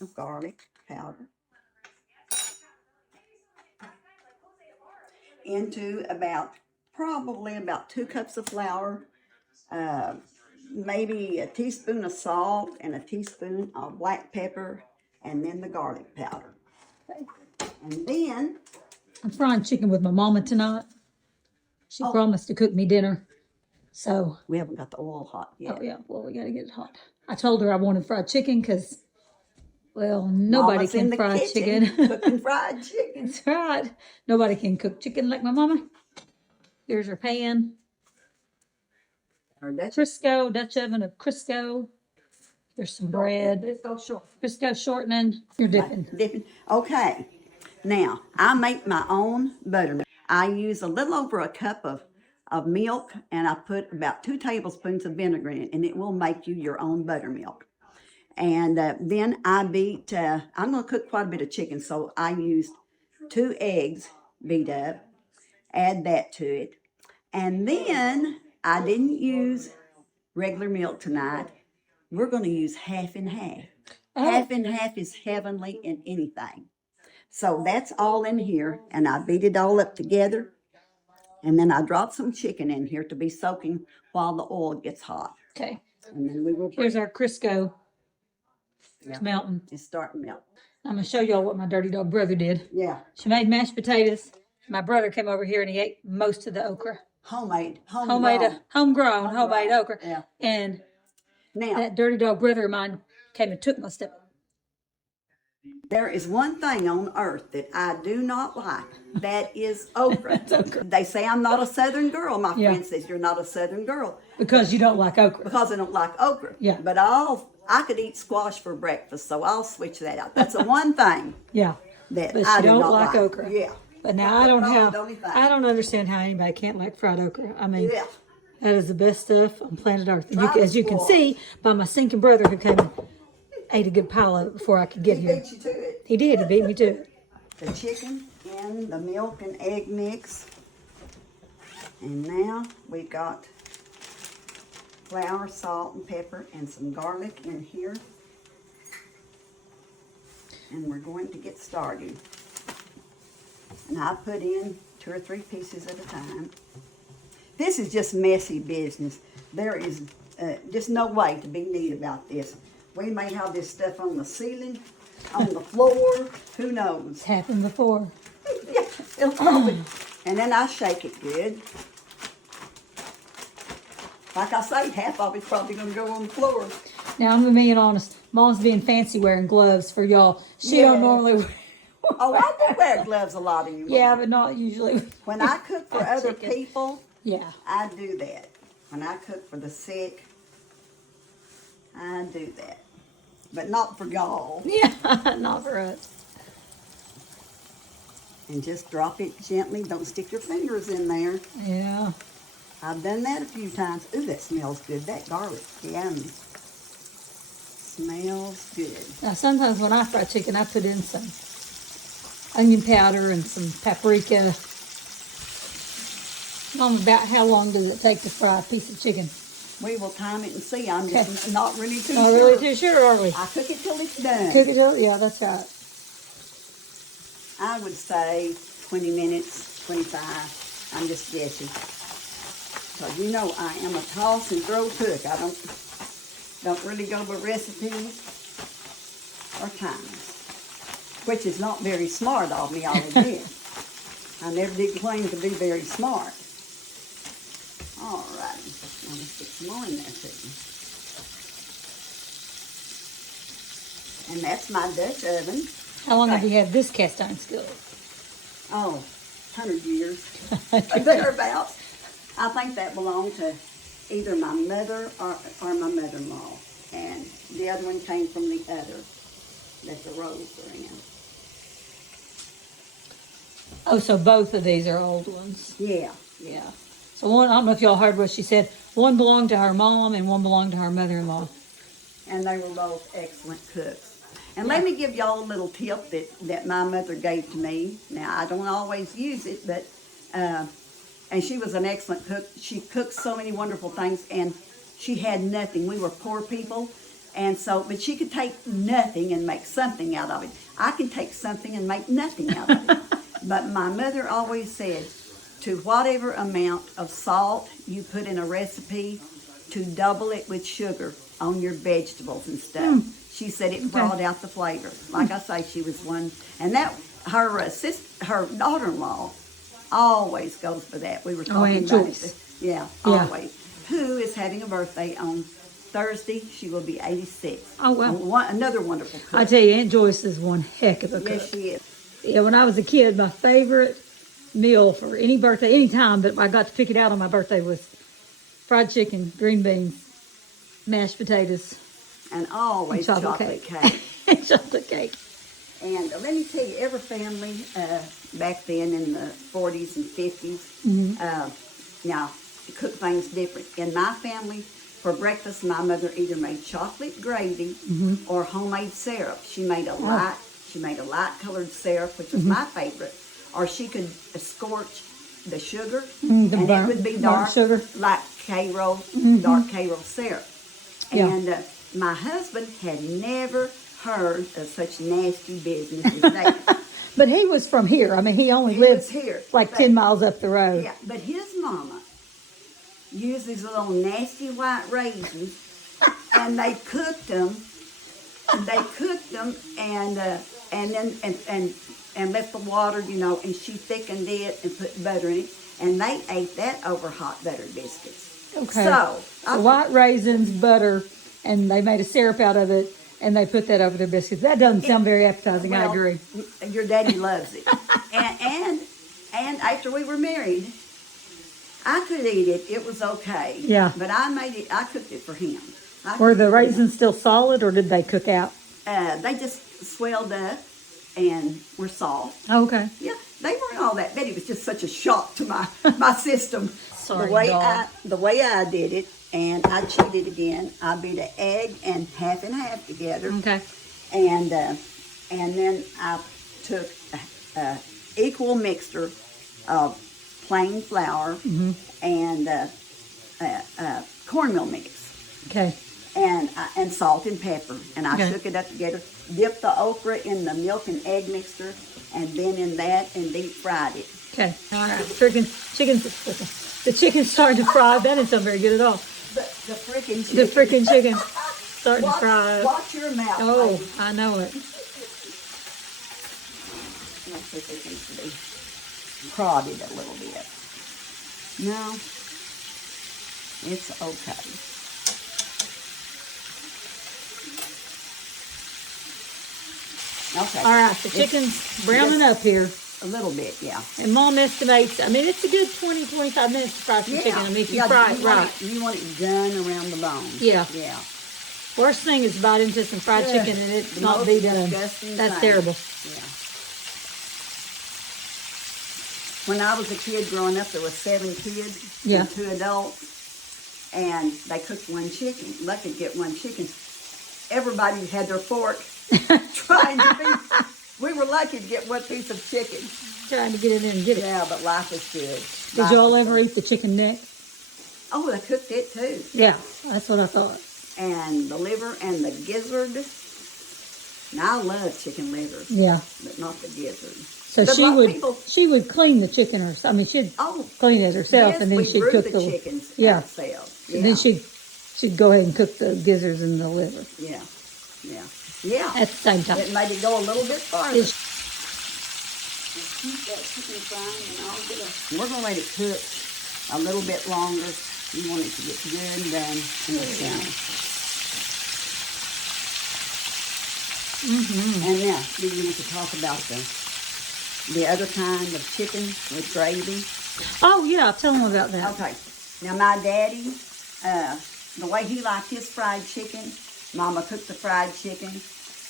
of garlic powder into probably about 2 cups of flour, uh, maybe a teaspoon of salt and a teaspoon of black pepper, and then the garlic powder. And then, I'm frying chicken with my mama tonight. She promised to cook me dinner. So, we haven't got the oil hot yet. oh yeah, well, we got to get it hot. I told her I wanted fried chicken because, well, nobody Mama's in can the fry kitchen chicken. cooking fried chicken. That's right. Nobody can cook chicken like my mama. Here's her pan. Or that's Crisco, Dutch oven of Crisco. There's some bread. Crisco shortening. You're dipping. dipping. Okay. Now, I make my own buttermilk. I use a little over a cup of milk, and I put about 2 tablespoons of vinegar in it, and it will make you your own buttermilk. And then I beat, I'm going to cook quite a bit of chicken, so I used 2 eggs beat up, add that to it. And then I didn't use regular milk tonight. We're going to use half and half. Half and half is heavenly in anything. So that's all in here, and I beat it all up together. And then I drop some chicken in here to be soaking while the oil gets hot. Okay. And then we will Here's our Crisco. It's melting. It's starting to melt. I'm going to show y'all what my dirty dog brother did. Yeah. She made mashed potatoes. My brother came over here and he ate most of the okra. Homegrown Homemade okra. Yeah. And Now, that dirty dog brother of mine came and took most of it. there is one thing on earth that I do not like. That is okra. They say I'm not a Southern girl. My friend says you're not a Southern girl. Because you don't like okra. Because I don't like okra. Yeah. But I could eat squash for breakfast, so I'll switch that out. That's the one thing Yeah. that But I you do don't not like okra. Yeah. But now I don't Probably the only thing. I don't understand how anybody can't like fried okra. I mean, Yeah. that is the best stuff on planet Earth. And Try the as you can squash. see by my sinking brother who came and ate a good pile of it before I could get He here. beat you to it. He did. He beat me to it. The chicken and the milk and egg mix. And now we've got flour, salt, and pepper, and some garlic in here. And we're going to get started. And I put in 2 or 3 pieces at a time. This is just messy business. There is just no way to be neat about this. We may have this stuff on the ceiling, on the floor, who knows? It's happened before. Yeah, it'll probably. And then I shake it good. Like I say, half of it's probably going to go on the floor. Now, I'm being honest. Mom's being fancy wearing gloves for y'all. She don't Yes. normally wear. Oh, I do wear gloves a lot anymore. Yeah, but not usually. When I cook for other Chicken. people, Yeah. I do that. When I cook for the sick, I do that. But not for y'all. Yeah, not for us. And just drop it gently. Don't stick your fingers in there. Yeah. I've done that a few times. Ooh, that smells good. That garlic, yummy. Smells good. Now, sometimes when I fry chicken, I put in some onion powder and some paprika. Mom, about how long does it take to fry a piece of chicken? We will time it and see. I'm just not really too Not sure. really too sure, are we? I cook it till it's done. Cook it till, yeah, that's right. I would say 20 minutes, 25. I'm just guessing. So you know I am a toss and throw cook. I don't really go by recipes or times, which is not very smart of me, I'll admit. I never did claim to be very smart. All righty. I'm going to stick some more in there too. And that's my Dutch oven. How long have you had this cast iron skillet? Oh, 100 years. Thereabouts. I think that belonged to either my mother or my mother-in-law. And the other one came from the other that the rolls are in. Oh, so both of these are old ones. Yeah. Yeah. So one, I don't know if y'all heard what she said. One belonged to her mom and one belonged to her mother-in-law. And they were both excellent cooks. And let me give y'all a little tip that my mother gave to me. Now, I don't always use it, but, and she was an excellent cook. She cooked so many wonderful things, and she had nothing. We were poor people, And so, but she could take nothing and make something out of it. I can take something and make nothing out of it. But my mother always said, to whatever amount of salt you put in a recipe, to double it with sugar on your vegetables and stuff. She said it brought out the flavor. Like I say, she was one, and that her daughter-in-law always goes for that. We were talking Aunt about Joyce. it. Yeah, Yeah. always. Who is having a birthday on Thursday? She will be 86. Oh, wow. Another wonderful cook. I tell you, Aunt Joyce is one heck of a cook. Yes, she is. Yeah, when I was a kid, my favorite meal for any birthday, any time, but I got to pick it out on my birthday was fried chicken, green beans, mashed potatoes, And always and chocolate cake. and chocolate cake. And let me tell you, every family back then in the 40s and 50s, now, cook things different. In my family, for breakfast, my mother either made chocolate gravy or homemade syrup. She made a light colored syrup, which was my favorite. Or she could scorch the sugar, and it would be burnt dark, sugar. like Karo, dark Karo syrup. Yeah. And my husband had never heard of such nasty business as that. But he was from here. I mean, he only He lived was here, like but- 10 miles up the road. Yeah, but his mama used these little nasty white raisins, and they cooked them. They cooked them, and then left the water, and she thickened it and put butter in it, and they ate that over hot buttered biscuits. Okay. So The white raisins, butter, and they made a syrup out of it, and they put that over their biscuits. That doesn't sound very appetizing, I well, agree. Your daddy loves it, and after we were married, I could eat it. It was okay. Yeah. But I made it. I cooked it for him. Were the raisins still solid, or did they cook out? They just swelled up and were soft. Oh, okay. Yeah, they weren't all that bad. It was just such a shock to my system. Sorry, the way I did it, and I cheated again. I beat an egg and half together, Okay. and then I took a equal mixture of plain flour and cornmeal mix. Okay. And salt and pepper, and I Okay. shook it up together. Dipped the okra in the milk and egg mixture, and then in that, and deep fried it. Okay. All right. The chicken's starting to fry. That didn't sound very good at all. The freaking The freaking chicken starting to fry. Watch your mouth. Oh, lady. I know it. Let's see if it needs to be prodded a little bit. No, it's okay. Okay. All right. The chicken's browning up here. A little bit, yeah. And Mom estimates, I mean, it's a good 20, 25 minutes to fry some chicken. I mean, if you fry it right. You want it done around the bone. Yeah. Yeah. Worst thing is bite into some fried Ugh, chicken and it the not most be done. disgusting That's thing. terrible. Yeah. When I was a kid growing up, there was 7 kids Yeah. and 2 adults, and they cooked one chicken. Lucky to get one chicken. Everybody had their fork trying to be. We were lucky to get one piece of chicken. Trying to get in there and get it. Yeah, but life is good. Did y'all ever eat the chicken neck? Oh, they cooked it too. Yeah, that's what I thought. And the liver and the gizzard. Now I love chicken liver, Yeah. but not the gizzard. So But a lot of people- she would clean the chicken herself. I mean, she'd Oh, clean it herself, yes, and then we she'd brew cook the chickens yeah, ourselves. and then she'd go ahead and cook the gizzards and the liver Yeah, yeah, yeah. at the same time. It made it go a little bit farther. It's- Keep that chicken frying, and we're gonna let it cook a little bit longer. You want it to get good and done in the center. And now, do you want to talk about the other kind of chicken with gravy? Oh yeah, tell them about that. Okay. Now my daddy, the way he liked his fried chicken, Mama cooked the fried chicken.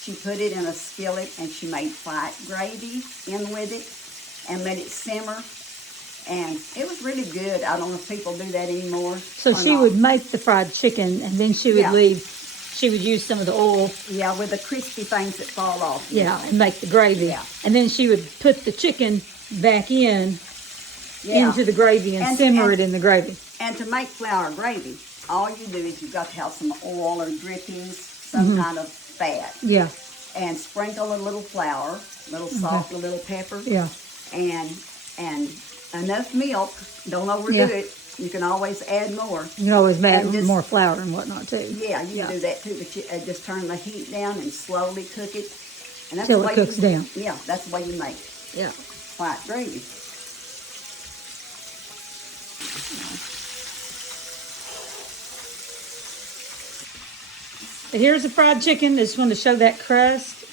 She put it in a skillet and she made white gravy in with it and let it simmer. And it was really good. I don't know if people do that anymore. So or she not. would make the fried chicken, and then she would Yeah. She would use some of the oil, Yeah, with the crispy things that fall off. yeah, and make the gravy. Yeah. And then she would put the chicken back Yeah. into the gravy and simmer it in the gravy. And to make flour gravy, all you do is you've got to have some oil or drippings some kind of fat, Yeah. and sprinkle a little flour, little salt, a little pepper, Yeah. and enough milk. Don't overdo Yeah. it. You can always add more. You can always add And just- more flour and whatnot too. Yeah, you can do that too, but you just turn the heat down and slowly cook it. And that's Till the it way cooks down. Yeah, that's the way you make Yeah. white gravy. Here's the fried chicken. Just want to show that crust.